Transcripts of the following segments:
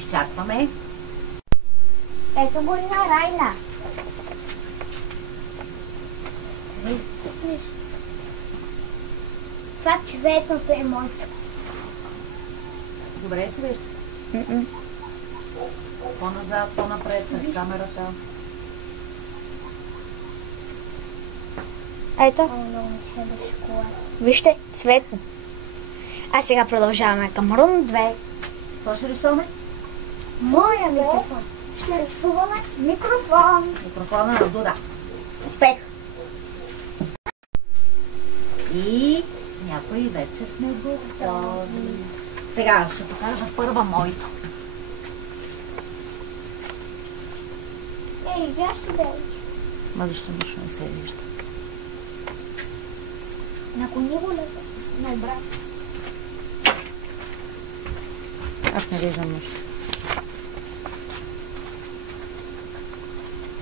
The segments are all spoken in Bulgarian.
Изчакваме. Ето го и на Райна. Това цветното е моето. Добре си вижда. По-назад, по-напред, пред камерата. Ето. Вижте, цветно. А сега продължаваме към рун 2. Какво ще рисуваме? Моя микрофон. Ще рисуваме микрофон. Микрофона на Дуда. Успех! И някои вече сме готови. Сега ще покажа първа моето. Ей, вящо да е. Ма защо нищо не се вижда? Наклони го ли? На брат. Аз не виждам нищо.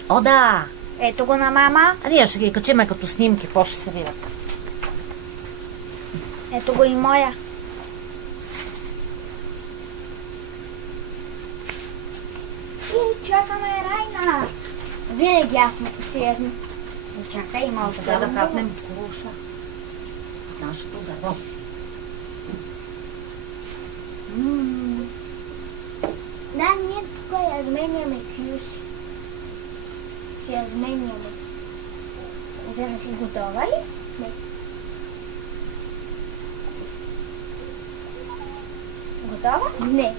О, да! Ето го на мама. А ние ще ги качиме като снимки, какво ще се видят. Ето го и моя. И чакаме Райна. Винаги аз сме посиедни. Чакай, малко. Сега да капнем круша. Нашето дърво. Да, ние тук я зменяме кюси. Си я зменяме. Вземах си готова ли? Не. Готова? Не.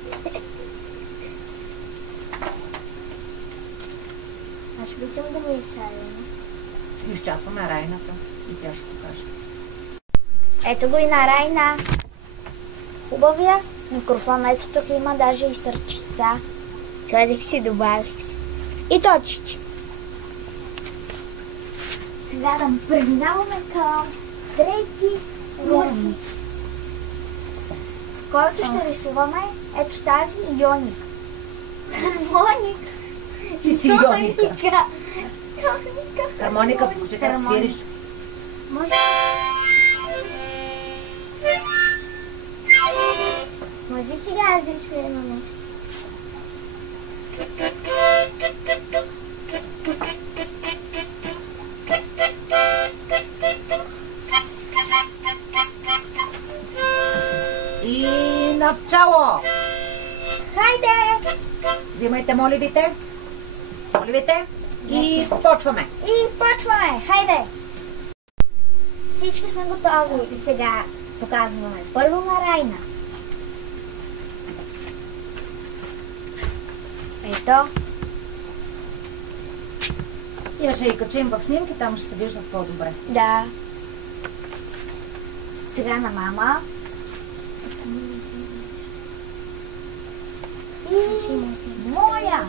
Аз обичам да ми изсадим. Изчакваме Райната и тя ще покаже. Ето го и на Райна. Хубавия микрофон. Ето тук има даже и сърчица. Сложих си, добавих си. И точки. Сега да преминаваме към трети рун. Който ще рисуваме ето тази Йоник. Моник. Ти си Йоника. Йоника. Хармоника, покажи как свириш. Може. Може сега аз да изпием нещо. И начало! Хайде! Взимайте моливите. Моливите. И почваме. И почваме! Хайде! Всички сме готови. И сега показваме първо на Райна. Ето. И ще ги качим в снимки, там ще се виждат по-добре. Да. Сега на мама. И моя.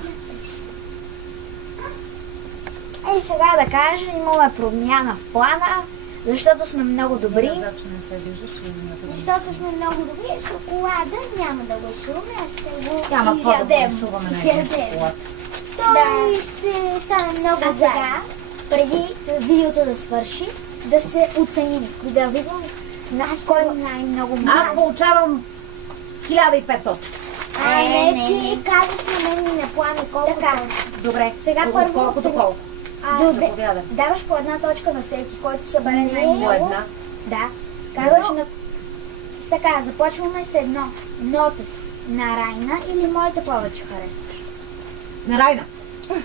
Ей, сега да кажа, имаме промяна в плана, защото сме много добри. Значи не се виждаш ли? Защото сме много добри, шоколада няма да го шуме, а ще го Няма какво да го изядем. рисуваме на един шоколад. Той ще стане много. А сега, преди видеото да свърши, да се оценим, да видим нас кой най-много му Аз получавам 1500 точки. не ти казваш на мен и на плана колко. Така. Добре. Сега първо. Колко до колко? Заповядай. Даваш по една точка на всеки, който събере най-много. По една. Да. Казваш на... Така, започваме с едно. Нота на Райна или моята повече харесваш? На Райна.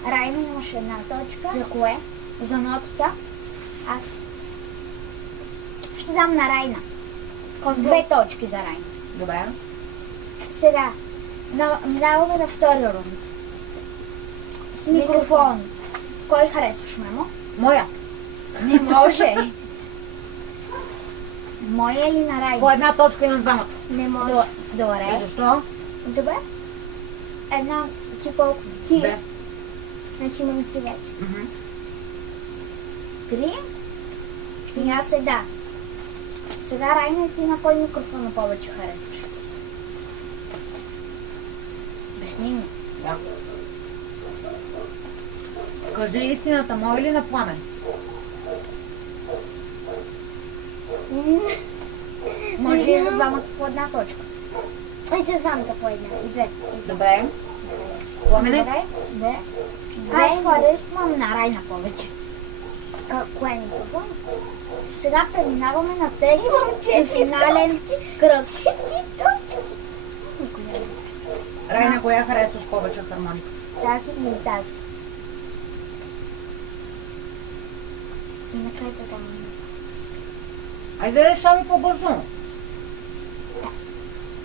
Райна имаше една точка. За кое? За нотата. Аз ще дам на Райна. Две точки за Райна. Добре. Сега, минаваме на втори рунд. С микрофон. Кой харесваш, мамо? Моя. Не може. Моя или на Райна? По една точка и на двамата. Не може. Добре. Защо? Добре. Една, ти колко? Ти. Две. Значи имам ти вече. Мгм. 3. И аз сега. Сега Райна, ти на кой микрофон повече харесваш? Обясни ми. Да. Кажи истината, мой или на Пламен? Може и за двамата по една точка. И се двамата по една. И две. Добре. Пламене? Добре. Две. Аз харесвам на Райна повече. Кое ни какво? Сега преминаваме на третия финален кръг. Никой не е. Райна, коя харесваш повече хармоника? Тази или тази? И накрая така. Айде да решаваме по-бързо.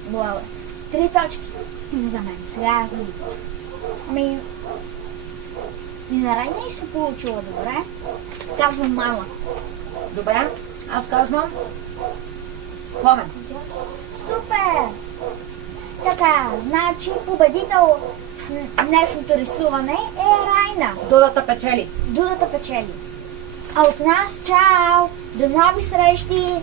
Бла. 3 точки. За мен. Сега ами... И на Райна и се получила добре. Казвам мама. Добре, аз казвам Пламен. Супер! Така, значи победител в днешното рисуване е Райна. Дудата печели. Дудата печели. А от нас, чао! До нови срещи!